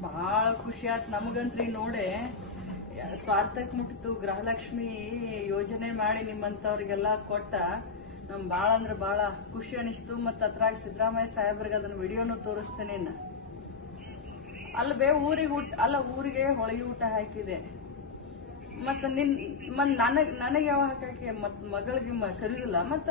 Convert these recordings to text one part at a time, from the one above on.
ಬಹಳ ಖುಷಿ ಆತ್ ನಮಗಂತ್ರಿ ನೋಡೆ. ಸ್ವಾರ್ಥಕ್ ಮುಟ್ಟಿತು, ಗೃಹಲಕ್ಷ್ಮಿ ಯೋಜನೆ ಮಾಡಿ ನಿಮ್ಮಂತವ್ರಿಗೆಲ್ಲ ಕೊಟ್ಟ. ನಮ್ ಬಾಳ ಅಂದ್ರೆ ಬಾಳ ಖುಷಿ ಅನಿಸ್ತು ಮತ್ತ ಅದ್ರಾಗ ಸಿದ್ದರಾಮಯ್ಯ ಸಾಹೇಬ್ರಿಗೆ ಅದನ್ನ ವಿಡಿಯೋನು ತೋರಿಸ್ತೇನೆ ಅಲ್ವೇ ಊರಿಗೆ ಊಟ, ಅಲ್ಲ, ಊರಿಗೆ ಹೊಳಗಿ ಊಟ ಹಾಕಿದೆ. ಮತ್ತ ನಿನ್ ಮತ್ ನನಗ್, ನನಗೆ ಯಾವ ಹಾಕಿ ಮತ್ ಮಗಳಿಗೆ ಕರೀದಿಲ್ಲ, ಮತ್ತ?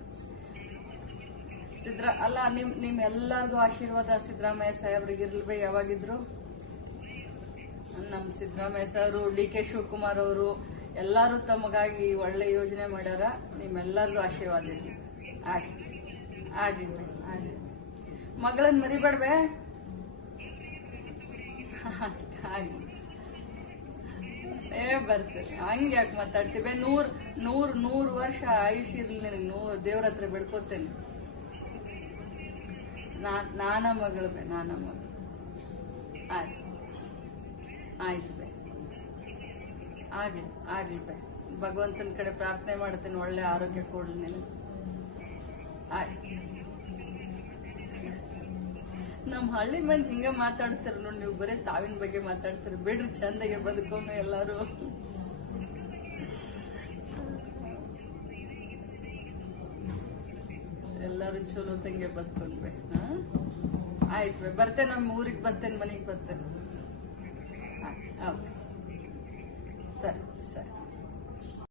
ಸಿದ್ರ ಅಲ್ಲ, ನಿಮ್ ನಿಮ್ ಎಲ್ಲಾರ್ದು ಆಶೀರ್ವಾದ ಸಿದ್ದರಾಮಯ್ಯ ಸಾಹೇಬ್ರಿಗೆ ಇರ್ಲಿ ಯಾವಾಗಿದ್ರು? ನಮ್ Siddaramaiah sir D K Shivakumar ಅವರು ಎಲ್ಲಾರು ತಮಗಾಗಿ ಒಳ್ಳೆ ಯೋಜನೆ ಮಾಡ್ಯಾರ. ನಿಮ್ಮೆಲ್ಲರಿಗೂ ಆಶೀರ್ವಾದ ಇರ್ಲಿ ಆಗ್ಲಿ ಆಗ್ಲಿ ಮಗಳನ್ ಆಗ್ಲಿ ಏ ಬರ್ತೇನೆ ಹಂಗೆ ಯಾಕೆ ಮಾತಾಡ್ತೀವಿ ನೂರ್ ನೂರ್ ನೂರ್ ವರ್ಷ ಆಯುಷ್ ಇರ್ಲಿ ನಿನಗೆ. ನೂ, ದೇವ್ರ ಹತ್ರ ಬಿಡ್ಕೋತೇನೆ. ನಾನ ಮಗಳು ಬೇ, ನಾನ ಮಗಳು. ಆಯ್ತು. ಆಯ್ತು ಬೇ. ಆಗಲಿ ಆಗಲಿ ಬೇ. ಭಗವಂತನ ಕಡೆ ಪ್ರಾರ್ಥನೆ ಮಾಡ್ತೀನಿ, ಒಳ್ಳೆ ಆರೋಗ್ಯ ಕೊಡ್ಲಿ ನೀನು ಆಯ್ತು ನಮ್ ಹಳ್ಳಿ ಮಂದಿ ಹಿಂಗೆ ಮಾತಾಡ್ತಾರ ನೋಡಿ, ನೀವು ಬರೀ ಸಾವಿನ ಬಗ್ಗೆ ಮಾತಾಡ್ತೀರಿ. ಬಿಡ್ರಿ, ಚಂದಗೆ ಬದುಕೋಣ ಎಲ್ಲಾರು. ಚಲೋ ತಂಗೆ ಹಾ? ಆಯ್ತು ಬರ್ತೇನೆ ನಮ್ಮ ಊರಿಗೆ ಬರ್ತೇನೆ ಮನೆಗೆ ಬರ್ತೇನೆ. ಓಕೆ. ಸರಿ ಸರಿ.